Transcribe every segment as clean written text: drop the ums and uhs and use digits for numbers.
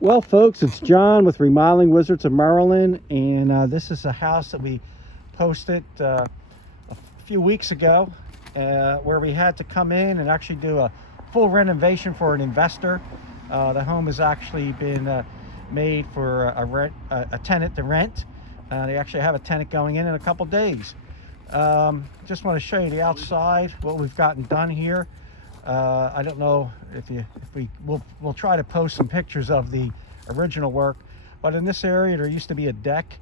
Well, folks, it's John with Remodeling Wizards of Maryland, and this is a house that we posted a few weeks ago where we had to come in and actually do a full renovation for an investor. The home has actually been made for a tenant to rent. They actually have a tenant going in a couple days. Just want to show you the outside, what we've gotten done here. I don't know if we'll try to post some pictures of the original work, but in this area there used to be a deck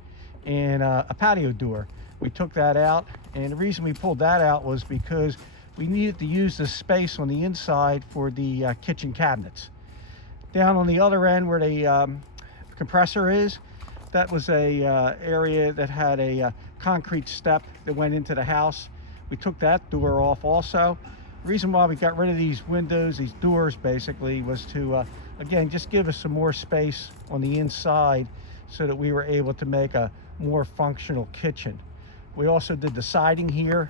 and a patio door. We took that out, and the reason we pulled that out was because we needed to use this space on the inside for the kitchen cabinets. Down on the other end where the compressor is, that was a area that had a concrete step that went into the house. We took that door off also. The reason why we got rid of these windows, these doors basically, was to again just give us some more space on the inside so that we were able to make a more functional kitchen. We also did the siding here.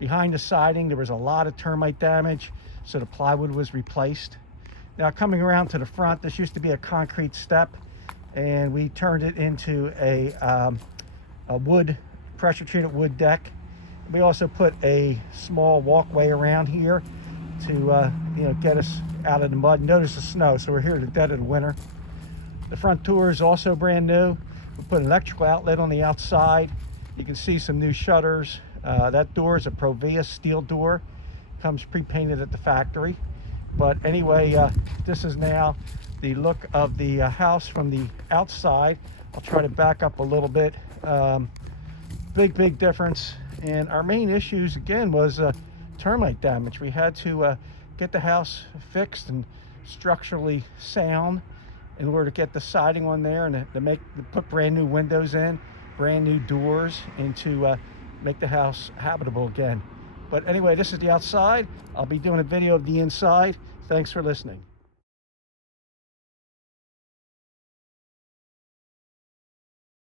Behind the siding there was a lot of termite damage, so the plywood was replaced. Now coming around to the front, this used to be a concrete step, and we turned it into a wood, pressure treated wood deck. We also put a small walkway around here to get us out of the mud. Notice the snow, so we're here at the dead of the winter. The front door is also brand new. We put an electrical outlet on the outside. You can see some new shutters. That door is a Provia steel door. Comes pre-painted at the factory. But anyway, this is now the look of the house from the outside. I'll try to back up a little bit. Big difference. And our main issues again was termite damage. We had to get the house fixed and structurally sound in order to get the siding on there and to put brand new windows in, brand new doors, and to make the house habitable again. But anyway, this is the outside. I'll be doing a video of the inside. Thanks for listening.